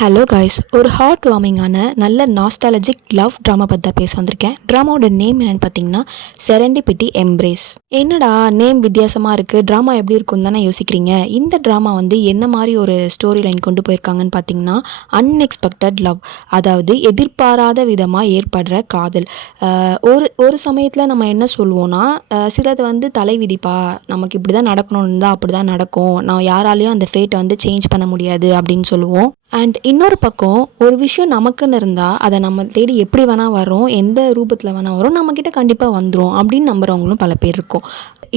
Hello guys, ஒரு heart வார்மிங்கான நல்ல nostalgic love drama பற்றி தான் பேச வந்திருக்கேன். ட்ராமாவோட நேம் என்னென்னு பார்த்தீங்கன்னா செரண்டிபிட்டி எம்ப்ரேஸ். என்னடா நேம் வித்தியாசமாக இருக்குது, ட்ராமா எப்படி இருக்குன்னு தானே யோசிக்கிறீங்க. இந்த ட்ராமா வந்து என்ன மாதிரி ஒரு ஸ்டோரி லைன் கொண்டு போயிருக்காங்கன்னு பார்த்தீங்கன்னா அன்எக்ஸ்பெக்டட் லவ், அதாவது எதிர்பாராத விதமாக ஏற்படுற காதல். ஒரு ஒரு சமயத்தில் நம்ம என்ன சொல்லுவோன்னா, சிலது வந்து தலை விதிப்பா, நமக்கு இப்படி தான் நடக்கணும்னு இருந்தால் அப்படி தான் நடக்கும், நான் யாராலையும் அந்த ஃபேட்டை வந்து சேஞ்ச் பண்ண முடியாது அப்படின்னு சொல்லுவோம். அண்ட் இன்னொரு பக்கம் ஒரு விஷயம் நமக்குன்னு இருந்தால் அதை நம்ம தேடி எப்படி வேணால் வரோம், எந்த ரூபத்தில் வேணால் வரும், நம்மக்கிட்ட கண்டிப்பாக வந்துடும் அப்படின்னு நம்புகிறவங்களும் பல பேர் இருக்கும்.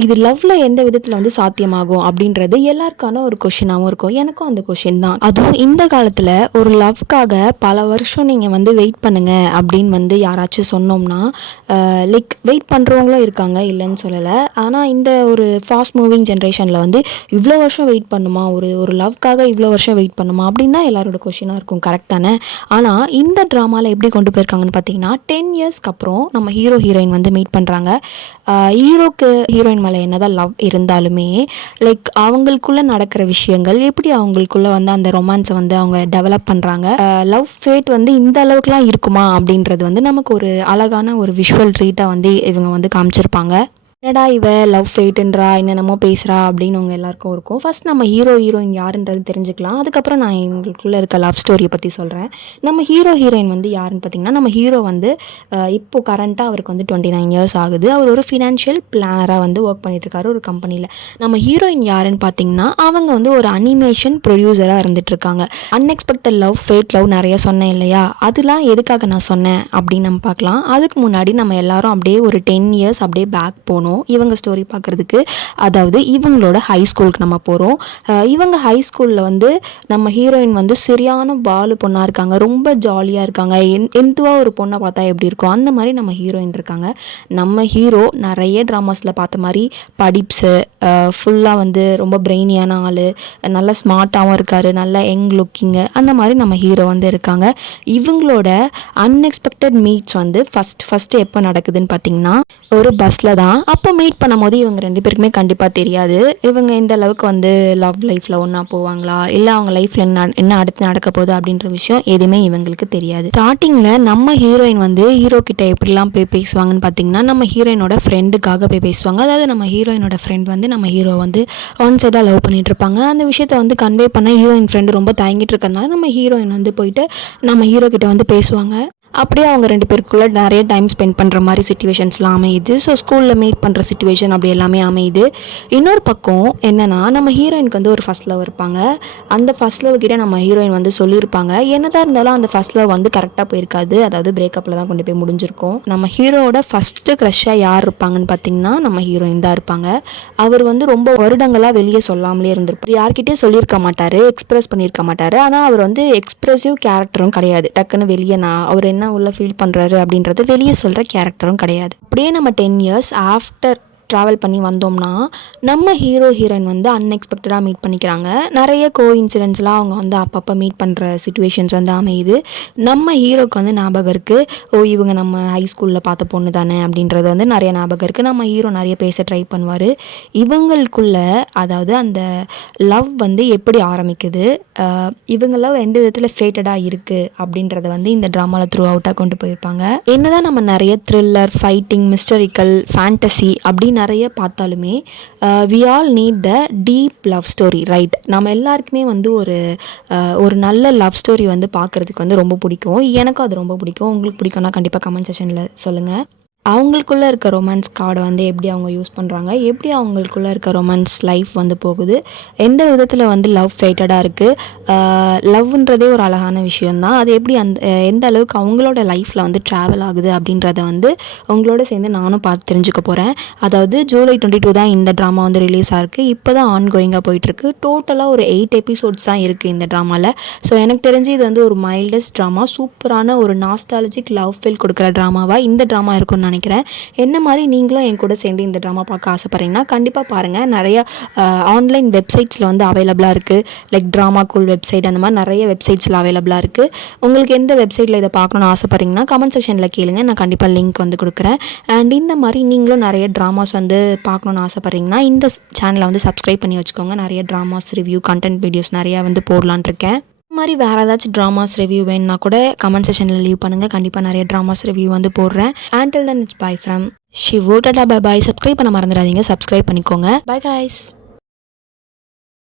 இது லவ்வில் எந்த விதத்தில் வந்து சாத்தியமாகும் அப்படின்றது எல்லாருக்கான ஒரு கொஷினாகவும் இருக்கும். எனக்கும் அந்த கொஷின் தான். அதுவும் இந்த காலத்தில் ஒரு லவ்க்காக பல வருஷம் நீங்கள் வந்து வெயிட் பண்ணுங்கள் அப்படின்னு வந்து யாராச்சும் சொன்னோம்னா, லைக் வெயிட் பண்ணுறவங்களும் இருக்காங்க, இல்லைன்னு சொல்லலை. ஆனால் இந்த ஒரு ஃபாஸ்ட் மூவிங் ஜென்ரேஷனில் வந்து இவ்வளோ வருஷம் வெயிட் பண்ணுமா, ஒரு லவ்க்காக இவ்வளோ வருஷம் வெயிட் பண்ணுமா அப்படின்னு தான் எல்லாரோட கொஷினாக இருக்கும். கரெக்டான. ஆனால் இந்த ட்ராமாவில் எப்படி கொண்டு போயிருக்காங்கன்னு பார்த்தீங்கன்னா 10 இயர்ஸ்க்கு அப்புறம் நம்ம ஹீரோ ஹீரோயின் வந்து மீட் பண்ணுறாங்க. ஹீரோக்கு ஹீரோயின் மேலே என்னதான் லவ் இருந்தாலுமே லைக் அவங்களுக்குள்ளே நடக்கிற விஷயங்கள் எப்படி அவங்களுக்குள்ளே வந்து அந்த ரொமான்ஸை வந்து அவங்க டெவலப் பண்ணுறாங்க. லவ் ஃபேட் வந்து இந்த அளவுக்குலாம் இருக்குமா அப்படின்றது வந்து நமக்கு ஒரு அழகான ஒரு விஷுவல் ட்ரீட்டாக வந்து இவங்க வந்து காமிச்சிருப்பாங்க. என்னடா இவ லவ் ஃபேட்டுன்றா, என்னென்னமோ பேசுகிறா அப்படின்னு அவங்க எல்லாருக்கும் இருக்கும். ஃபஸ்ட் நம்ம ஹீரோயின் யாருன்றது தெரிஞ்சுக்கலாம். அதுக்கப்புறம் நான் எங்களுக்குள்ளே இருக்க லவ் ஸ்டோரியை பற்றி சொல்கிறேன். நம்ம ஹீரோயின் வந்து யாருன்னு பார்த்திங்கன்னா, நம்ம ஹீரோ வந்து இப்போது கரண்ட்டாக அவருக்கு வந்து 29 இயர்ஸ் ஆகுது. அவர் ஒரு ஃபினான்ஷியல் பிளானராக வந்து ஒர்க் பண்ணிகிட்ருக்காரு ஒரு கம்பெனியில். நம்ம ஹீரோயின் யாருன்னு பார்த்திங்கன்னா, அவங்க வந்து ஒரு அனிமேஷன் ப்ரொடியூசராக இருந்துகிட்ருக்காங்க. அன்எக்ஸ்பெக்டட் லவ், ஃபேட் லவ் நிறைய சொன்னேன் இல்லையா, அதெல்லாம் எதுக்காக நான் சொன்னேன் அப்படின்னு நம்ம பார்க்கலாம். அதுக்கு முன்னாடி நம்ம எல்லாரும் அப்படியே ஒரு 10 இயர்ஸ் அப்படியே பேக் போகணும் இவங்க ஸ்டோரி பார்க்குறதுக்கு. அதாவது இவங்களோட ஹை ஸ்கூலுக்கு நம்ம போகிறோம். இவங்க ஹை ஸ்கூலில் வந்து நம்ம ஹீரோயின் வந்து சரியான பாலு பொண்ணாக இருக்காங்க, ரொம்ப ஜாலியாக இருக்காங்க. எந்துவாக ஒரு பொண்ணை பார்த்தா எப்படி இருக்கும் அந்த மாதிரி நம்ம ஹீரோயின் இருக்காங்க. நம்ம ஹீரோ நிறைய ட்ராமாஸில் பார்த்த மாதிரி படிப்ஸு ஃபுல்லாக வந்து ரொம்ப பிரெயினியான ஆள், நல்லா ஸ்மார்ட்டாகவும் இருக்கார், நல்லா யங் லுக்கிங்கு, அந்த மாதிரி நம்ம ஹீரோ வந்து இருக்காங்க. இவங்களோட அன்எக்ஸ்பெக்டட் மீட்ஸ் வந்து ஃபஸ்ட்டு எப்போ நடக்குதுன்னு பார்த்தீங்கன்னா ஒரு பஸ்ஸில் தான். அப்போ மீட் பண்ணும்போது இவங்க 2 பேருக்குமே கண்டிப்பாக தெரியாது இவங்க இந்த அளவுக்கு வந்து லவ் லைஃப்பில் ஒன்றா போவாங்களா, இல்லை அவங்க லைஃப்பில் என்ன அடுத்து நடக்க போகுது அப்படின்ற விஷயம் எதுவுமே இவங்களுக்கு தெரியாது. ஸ்டார்டிங்கில் நம்ம ஹீரோயின் வந்து ஹீரோ கிட்ட எப்படிலாம் போய் பேசுவாங்கன்னு பார்த்தீங்கன்னா, நம்ம ஹீரோயினோட ஃப்ரெண்டுக்காக போய் பேசுவாங்க. அதாவது நம்ம ஹீரோயினோட ஃப்ரெண்ட் வந்து நம்ம ஹீரோ வந்து ஒன் சைடாக லவ் பண்ணிட்டு இருப்பாங்க. அந்த விஷயத்தை வந்து கன்வே பண்ண ஹீரோயின் ஃப்ரெண்டு ரொம்ப தயங்கிட்டு இருக்கிறதுனால நம்ம ஹீரோயின் வந்து போயிட்டு நம்ம ஹீரோ கிட்ட வந்து பேசுவாங்க. அப்படியே அவங்க 2 பேருக்குள்ளே நிறைய டைம் ஸ்பெண்ட் பண்ணுற மாதிரி சிச்சுவேஷன்ஸ்லாம் அமையுது. ஸோ ஸ்கூலில் மீட் பண்ணுற சிச்சுவேஷன் அப்படி எல்லாமே அமையுது. இன்னொரு பக்கம் என்னென்னா, நம்ம ஹீரோயினுக்கு வந்து ஒரு ஃபஸ்ட் லவ் இருப்பாங்க. அந்த ஃபஸ்ட் லவ் கிட்டே நம்ம ஹீரோயின் வந்து சொல்லியிருப்பாங்க. என்னதான் இருந்தாலும் அந்த ஃபஸ்ட் லவ் வந்து கரெக்டாக போயிருக்காது, அதாவது பிரேக்கப்பில் தான் கொண்டு போய் முடிஞ்சிருக்கும். நம்ம ஹீரோவோட ஃபஸ்ட்டு க்ரஷ்ஷாக யார் இருப்பாங்கன்னு பார்த்தீங்கன்னா நம்ம ஹீரோயின் தான் இருப்பாங்க. அவர் வந்து ரொம்ப வருடங்களாக வெளியே சொல்லாமலே இருந்திருப்பார், யார்கிட்டயும் சொல்லியிருக்க மாட்டார், எக்ஸ்ப்ரெஸ் பண்ணியிருக்க மாட்டார். ஆனால் அவர் வந்து எக்ஸ்ப்ரெசிவ் கேரக்டரும் கிடையாது. டக்குன்னு வெளியே அவர் என்ன உள்ள ஃபீல் பண்ணுறாரு அப்படின்றது வெளியே சொல்கிற கேரக்டரும் கிடையாது. அப்படியே நம்ம 10 இயர்ஸ் ஆஃப்டர் ட்ராவல் பண்ணி வந்தோம்னா நம்ம ஹீரோயின் வந்து அன்எக்ஸ்பெக்டடாக மீட் பண்ணிக்கிறாங்க. நிறைய இன்சிடென்ட்ஸ்லாம் அவங்க வந்து அப்பப்போ மீட் பண்ணுற சிச்சுவேஷன்ஸ் வந்து அமையுது. நம்ம ஹீரோக்கு வந்து ஞாபகம் இருக்குது, இவங்க நம்ம ஹை ஸ்கூலில் பார்த்த பொண்ணு தானே அப்படின்றது வந்து நிறைய ஞாபகம் இருக்குது. நம்ம ஹீரோ நிறைய பேச ட்ரை பண்ணுவார். இவங்களுக்குள்ள அதாவது அந்த லவ் வந்து எப்படி ஆரம்பிக்குது, இவங்க லவ் எந்த விதத்தில் ஃபேட்டடாக இருக்குது அப்படின்றத வந்து இந்த ட்ராமாவில் த்ரூ அவுட்டாக கொண்டு போயிருப்பாங்க. என்னதான் நம்ம நிறைய த்ரில்லர், ஃபைட்டிங், மிஸ்டரிக்கல், ஃபேண்டசி அப்படி நிறைய பார்த்தாலுமே we all need the deep love story, right? நம்ம எல்லாருக்குமே வந்து ஒரு நல்ல லவ் ஸ்டோரி வந்து பார்க்குறதுக்கு வந்து ரொம்ப பிடிக்கும். எனக்கும் அது ரொம்ப பிடிக்கும். உங்களுக்கு பிடிக்கும்னா கண்டிப்பாக கமெண்ட் செக்ஷனில் சொல்லுங்கள். அவங்களுக்குள்ளே இருக்க ரொமான்ஸ் கார்டை வந்து எப்படி அவங்க யூஸ் பண்ணுறாங்க, எப்படி அவங்களுக்குள்ளே இருக்க ரொமான்ஸ் லைஃப் வந்து போகுது, எந்த விதத்தில் வந்து லவ் ஃபேட்டடாக இருக்குது, லவ்ன்றதே ஒரு அழகான விஷயந்தான், அது எப்படி எந்த அளவுக்கு அவங்களோட லைஃப்பில் வந்து ட்ராவல் ஆகுது அப்படின்றத வந்து உங்களோட சேர்ந்து நானும் பார்த்து தெரிஞ்சுக்க போகிறேன். அதாவது ஜூலை 22 தான் இந்த ட்ராமா வந்து ரிலீஸ் ஆகிருக்கு. இப்போ தான் ஆன்கோயிங்காக போயிட்டுருக்கு. டோட்டலாக ஒரு 8 எபிசோட்ஸ் தான் இருக்குது இந்த ட்ராமாவில். ஸோ எனக்கு தெரிஞ்சு இது வந்து ஒரு மைல்டஸ்ட் ட்ராமா, சூப்பரான ஒரு நாஸ்டாலஜிக் லவ் ஃபீல் கொடுக்குற ட்ராமாவாக இந்த ட்ராமா இருக்கும்னு நினைக்கிறேன். என்ன மாதிரி நீங்களும் என் கூட சேர்ந்து இந்த ட்ராமா பார்க்க ஆசைப்பட்றீங்கன்னா கண்டிப்பாக பாருங்கள். நிறைய ஆன்லைன் வெப்சைட்ஸில் வந்து அவைலபிளாக இருக்குது. லைக் ட்ராமா கூல் வெப்சைட், அந்த மாதிரி நிறைய வெப்சைட்ஸில் அவைலபிளாக இருக்குது. உங்களுக்கு எந்த வெப்சைட்டில் இதை பார்க்கணுன்னு ஆசைப்பட்றீங்கன்னா கமெண்ட் செக்ஷனில் கேளுங்க, நான் கண்டிப்பாக லிங்க் வந்து கொடுக்குறேன். அண்ட் இந்த மாதிரி நீங்களும் நிறைய ட்ராமாஸ் வந்து பார்க்கணுன்னு ஆசைப்பட்றீங்கன்னா இந்த சேனலை வந்து சப்ஸ்கிரைப் பண்ணி வச்சுக்கோங்க. நிறைய ட்ராமாஸ் ரிவ்யூ கண்டென்ட் வீடியோஸ் நிறையா வந்து போடலான் இருக்கேன். இந்த மாதிரி வேறு ஏதாச்சும் ட்ராமாஸ் ரிவ்யூ வேணுன்னா கூட கமெண்ட் செஷனில் லீவ் பண்ணுங்கள். கண்டிப்பாக நிறைய ட்ராமாஸ் ரிவ்யூ வந்து போடுறேன். until then it's bye from Shivu. டாடா பை பாய். சப்ஸ்கிரைப் பண்ண மறந்துடாதீங்க. சப்ஸ்கிரைப் பண்ணிக்கோங்க. Bye guys.